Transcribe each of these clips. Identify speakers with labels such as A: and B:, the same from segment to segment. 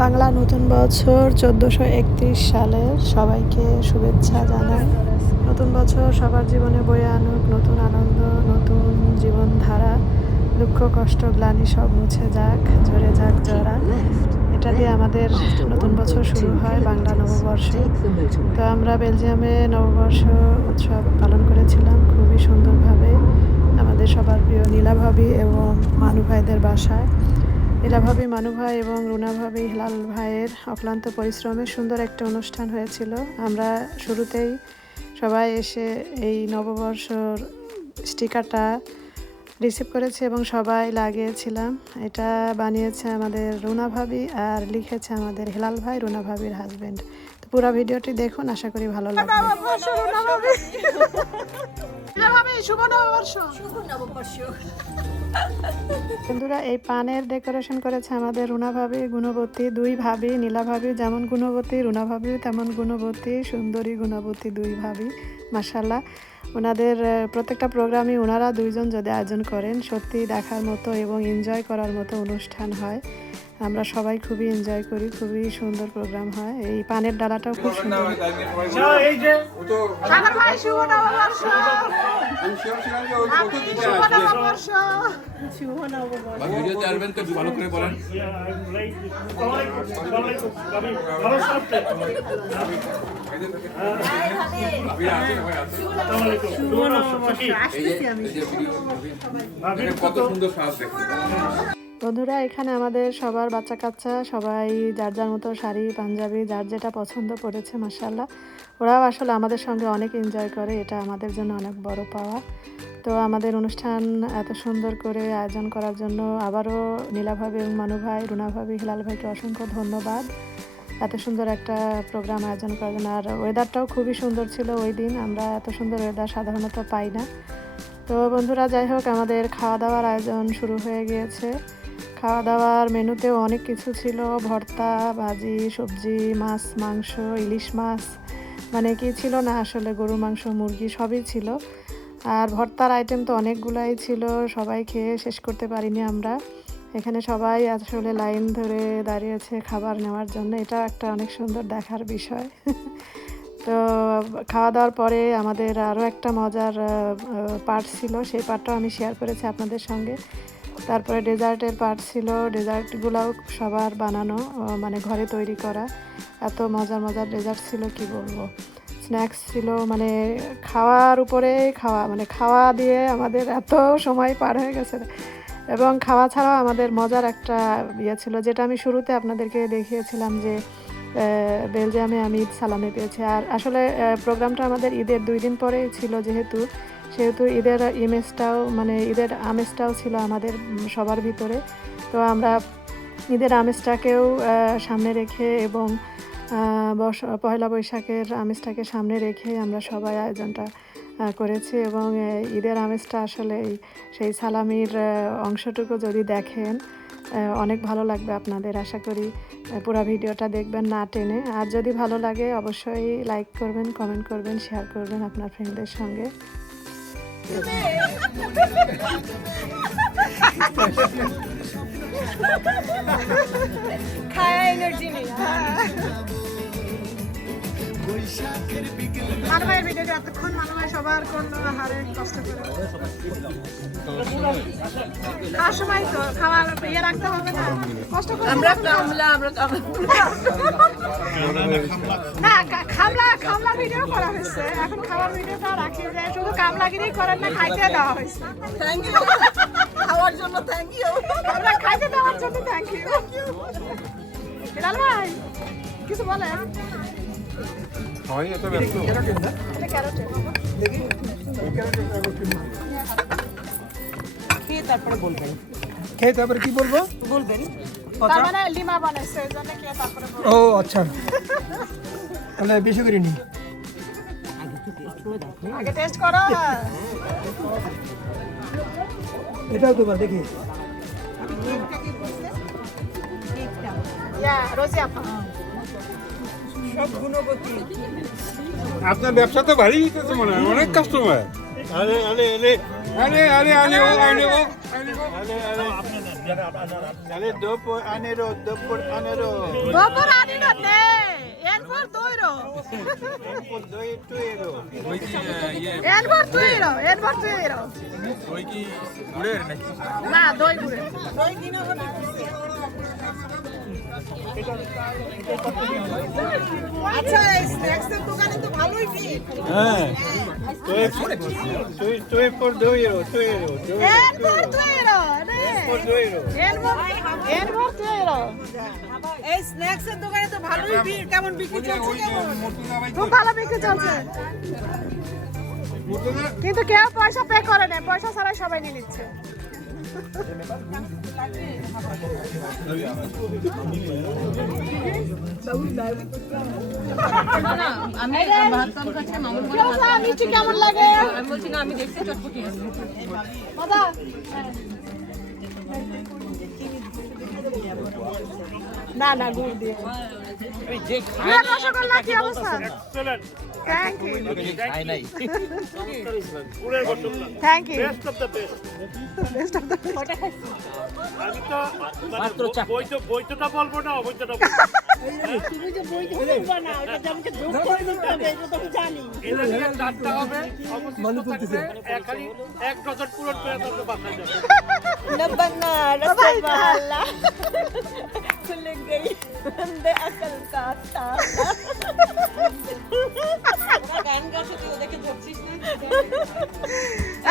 A: বাংলা নতুন বছর চোদ্দোশো একত্রিশ সালের সবাইকে শুভেচ্ছা জানাই। নতুন বছর সবার জীবনে বয়ে আনুক, নতুন আনন্দ, নতুন জীবনধারা, দুঃখ, কষ্ট, গ্লানি সব মুছে যাক, ঝরে যাক জরা। এটা দিয়ে আমাদের নতুন বছর শুরু হয় বাংলা নববর্ষ। তো আমরা বেলজিয়ামে নববর্ষ উৎসব পালন করেছিলাম খুবই সুন্দরভাবে। সবার প্রিয় নীলাভাবি এবং মানু ভাইদের বাসায়। নীলাভাবি মানু ভাই এবং রুনা ভাবি হিলাল ভাইয়ের অক্লান্ত পরিশ্রমে সুন্দর একটা অনুষ্ঠান হয়েছিল। আমরা শুরুতেই সবাই এসে এই নববর্ষর স্টিকারটা রিসিভ করেছি এবং সবাই লাগিয়েছিলাম। এটা বানিয়েছে আমাদের রুনা ভাবি আর লিখেছে আমাদের হিলাল ভাই, রুনা ভাবির হাজবেন্ড তো পুরো ভিডিওটি দেখুন, আশা করি ভালো লাগবে।
B: শুভ নববর্ষ
A: বন্ধুরা এই পানের ডেকোরেশন করেছে আমাদের রুনা ভাবি গুণবতী দুই ভাবি নীলা ভাবি যেমন গুণবতী রুনা ভাবি তেমন গুণবতী সুন্দরী গুণবতী দুই ভাবি মাসাল্লাহ ওনাদের প্রত্যেকটা প্রোগ্রামই ওনারা দুইজন যদি আয়োজন করেন সত্যি দেখার মতো এবং এনজয় করার মতো অনুষ্ঠান হয়। আমরা সবাই খুবই এনজয় করি খুবই সুন্দর প্রোগ্রাম হয়। এই পানের ডালাটাও খুব সুন্দর।
B: সাগর ভাই শুভ নববর্ষ
C: আমি শিওর ছিলাম যে ওই ওকে দিতে আসবে। ভিডিওতে আসবেন তো ভালো করে বলেন। কত সুন্দর সাজ দেখতে।
A: বন্ধুরা, এখানে আমাদের সবার বাচ্চা কাচ্চা সবাই যার যার মতো শাড়ি, পাঞ্জাবি, যার যেটা পছন্দ করেছে মাসাল্লাহ ওরাও আসলে আমাদের সঙ্গে অনেক এনজয় করে, এটা আমাদের জন্য অনেক বড় পাওয়া। তো আমাদের অনুষ্ঠান এত সুন্দর করে আয়োজন করার জন্য আবারও নীলাভাবি এবং মানু ভাই, রুনা হিলাল ভাইকে অসংখ্য ধন্যবাদ। এত সুন্দর একটা প্রোগ্রাম আয়োজন করার জন্য। আর ওয়েদারটাও খুবই সুন্দর ছিল ওই দিন, আমরা এত সুন্দর ওয়েদার সাধারণত পাই না। তো বন্ধুরা, যাই হোক, আমাদের খাওয়া দাওয়ার আয়োজন শুরু হয়ে গিয়েছে। খাওয়া দাওয়ার মেনুতেও অনেক কিছু ছিল। ভর্তা, ভাজি, সবজি, মাছ, মাংস, ইলিশ মাছ মানে কি ছিল না আসলে গরু, মাংস, মুরগি সবই ছিল। আর ভর্তার আইটেম তো অনেকগুলাই ছিল, সবাই খেয়ে শেষ করতে পারিনি আমরা। এখানে সবাই আসলে লাইন ধরে দাঁড়িয়েছে খাবার নেওয়ার জন্য। এটা একটা অনেক সুন্দর দেখার বিষয়। তো খাওয়া দাওয়ার পরে আমাদের আরও একটা মজার পার্ট ছিল। সেই পার্টটাও আমি শেয়ার করেছি আপনাদের সঙ্গে। তারপরে ডেজার্টের পার্ট ছিল। ডেজার্টগুলোও সবার বানানো মানে ঘরে তৈরি করা। এত মজার মজার ডেজার্ট ছিল, কি বলব? স্ন্যাক্স ছিল মানে খাওয়ার উপরে খাওয়া মানে খাওয়া দিয়ে আমাদের এত সময় পার হয়ে গেছে। এবং খাওয়া ছাড়াও আমাদের মজার একটা ইয়ে ছিল, যেটা আমি শুরুতে আপনাদেরকে দেখিয়েছিলাম যে বেলজিয়ামে আমি ঈদ সালামে পেয়েছি। আর আসলে প্রোগ্রামটা আমাদের ঈদের দুই দিন পরেই ছিল যেহেতু। সেহেতু ঈদের ইমেজটাও মানে ঈদের আমেজটাও ছিল আমাদের সবার ভিতরে। তো আমরা ঈদের আমেজটাকেও সামনে রেখে এবং পয়লা বৈশাখের আমেজটাকে সামনে রেখে আমরা সবাই আয়োজনটা করেছি এবং ঈদের আমেজটা আসলে সেই সালামির অংশটুকু যদি দেখেন অনেক ভালো লাগবে আপনাদের। আশা করি পুরো ভিডিওটা দেখবেন না টেনে। আর যদি ভালো লাগে, অবশ্যই লাইক করবেন, কমেন্ট করবেন, শেয়ার করবেন আপনার ফ্রেন্ডদের সঙ্গে।
B: 네. 가야 에너지입니다. নেই মানবাইয়ের ভিডিওটা এতক্ষণ মানবাই সবার করল হারে কষ্ট করে। খাওয়ার সময় তো খাওয়ার ইয়ে রাখতে হবে না। কষ্ট করে আমরা কামলা আমরা না খামলা খামলা ভিডিও করা হয়েছে। এখন খাওয়ার ভিডিওটা রাখি যে শুধু কামলাগিরি করেন না খাইতে দেওয়া হয়েছে। থ্যাংক ইউ খাওয়ার জন্য থ্যাংক ইউ আমরা খাইতে দেওয়ার জন্য থ্যাংক ইউ ভাই কিছু বলেন?
C: হয় এত ব্যস্ত
B: এটা ক্যারোটে
D: খেয়ে তারপরে কি বলব
B: মানে তারপরে।
D: ও আচ্ছা তাহলে বেশি করে নি
B: আগে টেস্ট করো
D: এটাও তো দেখি
B: ইয়া রোজি আপা
C: আপনার ব্যবসা তো ভারী হইতেছে মনে হয় অনেক কাস্টমার আরে আরে আরে। আরে আরে আরে ও আরে ও।
E: আনেরো দো আনেরো।
B: না নে এরপর দইরো।
E: দই
B: এরপর এরপর
C: কি গুড়ের নাকি?
B: না দই গুড়ে
F: আচ্ছা এই স্ন্যাক্সের দোকানে তো ভালোই ভিড়।
E: হ্যাঁ। তুই তুই পর দই এরো তুই এরো
B: দইরো নে
E: পর দই এরো
B: এরপর এরপর দইরো
F: এই স্ন্যাক্সের দোকানে তো ভালোই ভিড়। কেমন বিক্রি চলছে
B: খুব ভালো বিক্রি চলছে। কিন্তু কেউ পয়সা পে করে না। পয়সা ছাড়াই সবাই নিয়ে নিচ্ছে।
G: আমি ভাত কম খাচ্ছি মামুন বলে ভাত
B: রোজা, মিষ্টি কেমন লাগে
G: আমি বলছি না আমি দেখছি চটপটি আছে
B: মজা না না গুড় দিয়ে। রসগোল্লা কি অবস্থা? Thank you thank you best of the best best of the best আমি তো মানে
H: মাত্র বই তো বই তো বলব না অবৈধটা তুমি যে বই বলবা না ওটা আমাকে যোগ করে দিতে হবে
D: এটা তো
H: আমি জানি। এটা নিয়ে জানতে হবে মনে করতেছে খালি এক ডজন পুরো পেয়ে তবে বাসা যাবে
F: না বানা खुल गई बंद अकल का ताला গান গাছে তুই ওদেরকে ধরছিস না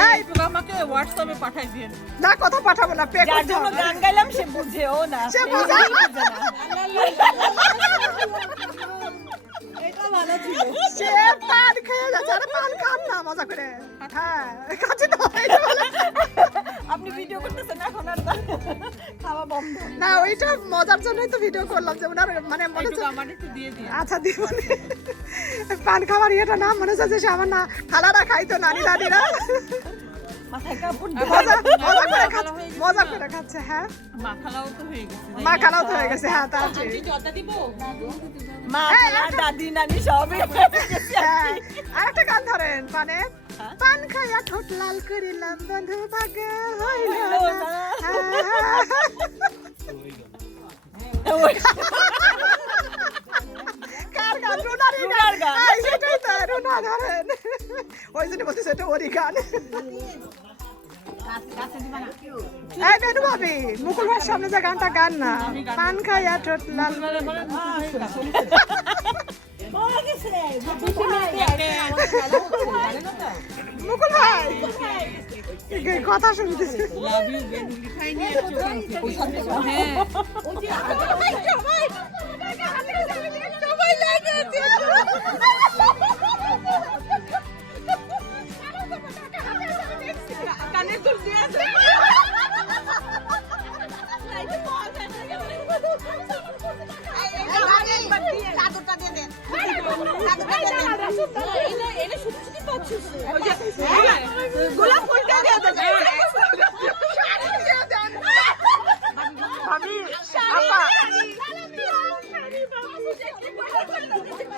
B: এই
G: তুমি আমাকে হোয়াটসঅ্যাপে পাঠাই দিন
B: না কথা পাঠাবো না পে
F: যার
B: করতে
F: জন্য
B: হবে
F: গান গাইলাম সে বুঝেও না
B: সে বোঝে
F: এটা ভালো ছিল
B: সে পান খেয়ে যাচ্ছে আরে পান খান না মজা করে হ্যাঁ খাচ্ছি তো এই বলে।
F: আপনি ভিডিও করতেছেন এখন আর না। খাওয়া বন্ধ
B: না ওইটা মজার জন্যই তো ভিডিও করলাম যে ওনার মানে মনে হচ্ছে
G: আমার একটু দিয়ে দিই
B: আচ্ছা দিব পান খাবার ইয়েটা না মনে হচ্ছে যে সে আমার না খালারা খাইতো নানি
F: কাপড়
B: মজা মজা করে খাচ্ছে মজা করে খাচ্ছে হ্যাঁ?
G: মাখালাও তো হয়ে গেছে
B: মা তো হয়ে গেছে হ্যাঁ তা
G: দিব?
F: মা দাদি নানি সবই
B: হ্যাঁ আরেকটা গান ধরেন পানে। পান খাইয়া ঠোঁট লাল করিলাম বন্ধু ভাগে হইল না। কার গান? রুনারি গান।
F: গান।
B: সেটাই তো রুনা ধরেন ওই জন্য বলতেছে এটা ওরই গান। এই বেনু ভাবি মুকুল ভাইয়ের সামনে যে গানটা গান না। পান খাইয়া ঠোঁট লাল। মুকুল ভাই কথা শুনতেছি।
G: লাভ ইউ বেঙ্গলি খাই নিয়ে হ্যাঁ
B: ediyorum.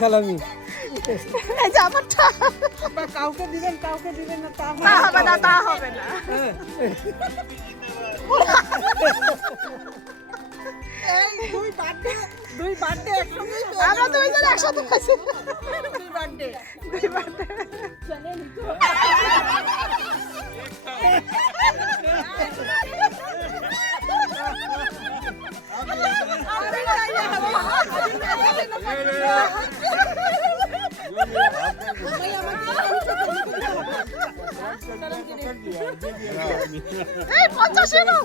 B: সালামি
F: কাউকে দিবেন কাউকে দিবেন না তা
B: হবে না তা হবে না
F: দুই বার্থডে দুই বার্থডে একসঙ্গে
B: আমরা দুইজন একসাথে খাইছি
F: দুই বার্থডে
B: দুই বার্থডে এই পঞ্চাশ এলো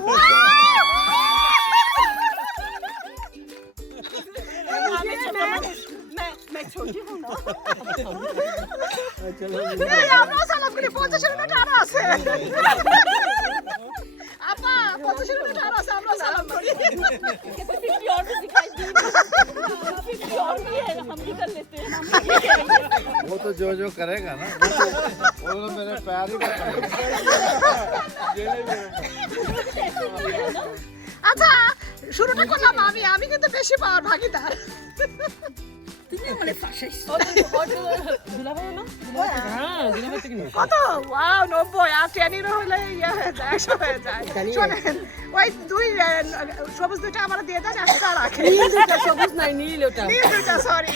B: আমরাও সালাম করি পঞ্চাশের মিনিট আরও আছে আপা পঞ্চাশের মিনিট আরও আছে আমরাও সালাম করি
E: वो तो जो जो करेगा ना वो तो वो तो मेरे प्यार ही
B: আচ্ছা শুরুটা করলাম আমি আমি কিন্তু বেশি পাওয়ার ভাগিদার কত ওয়াও নব্বই আর ট্রেনিরও হলে ইয়ে হয়ে যায় একশো হয়ে যায় শোনেন ওই দুই আহ, সবুজ দুইটা আমার দিয়ে দেন একটা রাখে
F: সবুজ নাই নীল ওটা
B: নীল দুইটা সরি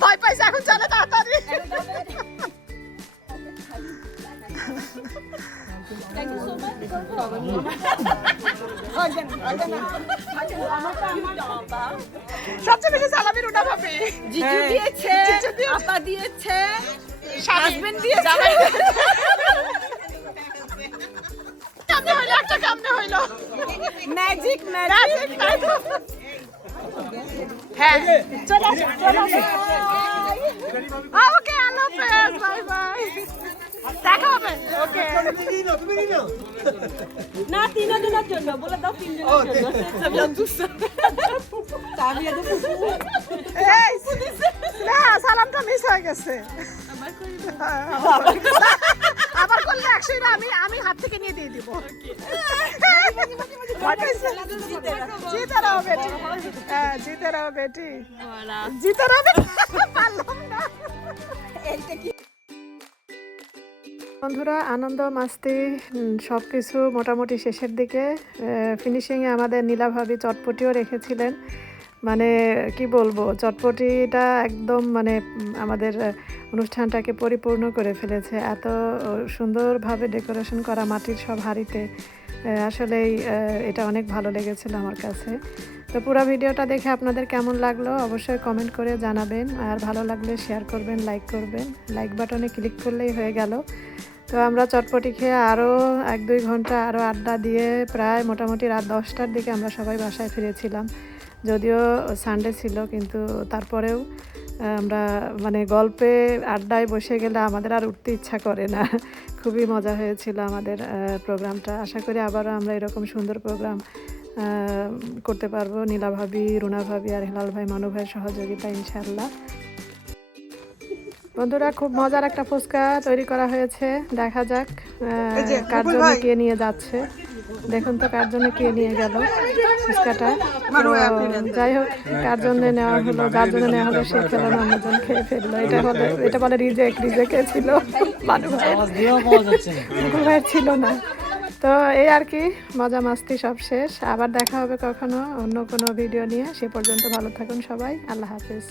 B: ভয় পাইছে এখন চলে তাড়াতাড়ি সবচেয়ে বেশি সালামি রুনা ভাবি
F: জিজু দিয়েছে
B: দিয়েছে।
F: আপা দিয়েছে
B: হাজবেন্ড দিয়েছে জামাই কেমনে হইল একটা কেমনে হইল
F: ম্যাজিক
B: ম্যাজিক হ্যাঁ চলে আসো, চলে। আসো। ওকে আল্লাহ হাফেজ বাই বাই দেখা হবে ওকে
F: না তিনজনের জন্য বলে দাও তিনজনের জন্য।
B: এই না সালামটা মিস হয়ে গেছে। আবার করলে একশো আমি আমি হাত থেকে নিয়ে দিয়ে দিব। হ্যাঁ,
A: বন্ধুরা, আনন্দ, মাস্তি সব কিছু মোটামুটি শেষের দিকে। ফিনিশিংয়ে আমাদের নীলাভাবি চটপটিও রেখেছিলেন। মানে কি বলব, চটপটিটা একদম মানে আমাদের অনুষ্ঠানটাকে পরিপূর্ণ করে ফেলেছে। এত সুন্দরভাবে ডেকোরেশন করা মাটির সব হাঁড়িতে আসলেই এটা অনেক ভালো লেগেছিল আমার কাছে। তো পুরো ভিডিওটা দেখে আপনাদের কেমন লাগল অবশ্যই কমেন্ট করে জানাবেন। আর ভালো লাগলে শেয়ার করবেন, লাইক করবেন। লাইক বাটনে ক্লিক করলেই হয়ে গেল। তো আমরা চটপটি খেয়ে আরও এক দুই ঘণ্টা আরও আড্ডা দিয়ে প্রায় মোটামুটি রাত দশটার দিকে আমরা সবাই বাসায় ফিরেছিলাম। যদিও সানডে ছিল কিন্তু তারপরেও আমরা মানে গল্পে আড্ডায় বসে গেলে আমাদের আর উঠতে ইচ্ছা করে না। খুবই মজা হয়েছিল আমাদের প্রোগ্রামটা। আশা করি আবারও আমরা এরকম সুন্দর প্রোগ্রাম করতে পারব। নীলা ভাবি রুনা ভাবি আর হেলাল ভাই মানু ভাইয়ের সহযোগিতা ইনশাল্লাহ বন্ধুরা খুব মজার একটা ফুচকা তৈরি করা হয়েছে। দেখা যাক কার জন্য কে নিয়ে যাচ্ছে। দেখুন তো কার জন্য কে নিয়ে গেল ফুচকাটা। যাই হোক কার জন্য নেওয়া হলো যার জন্য নেওয়া হলো সে খেলো না অন্যজন খেয়ে ফেলল। এটা হলে এটা বলে রিজেক্ট রিজেক্ট ছিল। মানু ভাইয়ের ছিল না। তো এই আর কি মজা মাস্তি সব শেষ। আবার দেখা হবে কখনো অন্য কোনো ভিডিও নিয়ে। সে পর্যন্ত ভালো থাকুন সবাই। আল্লাহ হাফিজ।